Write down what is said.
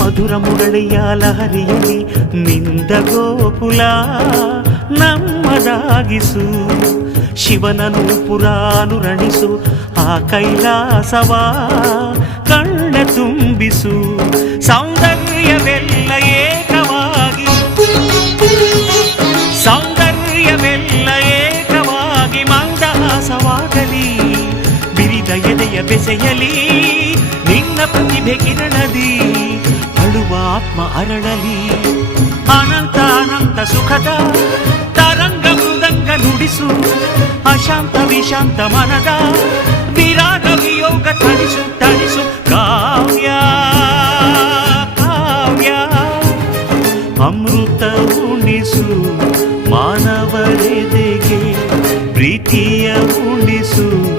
ಮಧುರ ಮುರಳಿಯ ಲಹರಿಯಲ್ಲಿ ನಿಂದ ಗೋಕುಲ ನಮ್ಮದಾಗಿಸು. ಶಿವನನು ಪುರಾನುರಣಿಸು ಆ ಕೈಲಾಸವ ಕಣ್ಣ ತುಂಬಿಸು. ಸೌಂದರ್ಯವೆಲ್ಲ ಏಕವಾಗಿ, ಸೌಂದರ್ಯವೆಲ್ಲ ಏಕವಾಗಿ ಮಂದಹಾಸವಾಗಲಿ. ಬಿರಿದ ಎದೆಯ ಬೆಸೆಯಲಿ ನಿನ್ನ ಪ್ರತಿಭೆ ಕಿರಣದಿ. ಅಳುವ ಆತ್ಮ ಅರಳಲಿ. ಅನಂತ ಅನಂತ ಸುಖದ ತರಂಗ ಮೃದಂಗ ನುಡಿಸು. ಅಶಾಂತ ವಿಶಾಂತ ಮನದ ವಿರಾಗ ವಿಯೋಗ ತಣಿಸು ತಣಿಸು. ಕಾವ್ಯ ಕಾವ್ಯ ಅಮೃತ ಉಣಿಸು. ಮಾನವರೆದೆಗೆ ಪ್ರೀತಿಯ ಉಣಿಸು.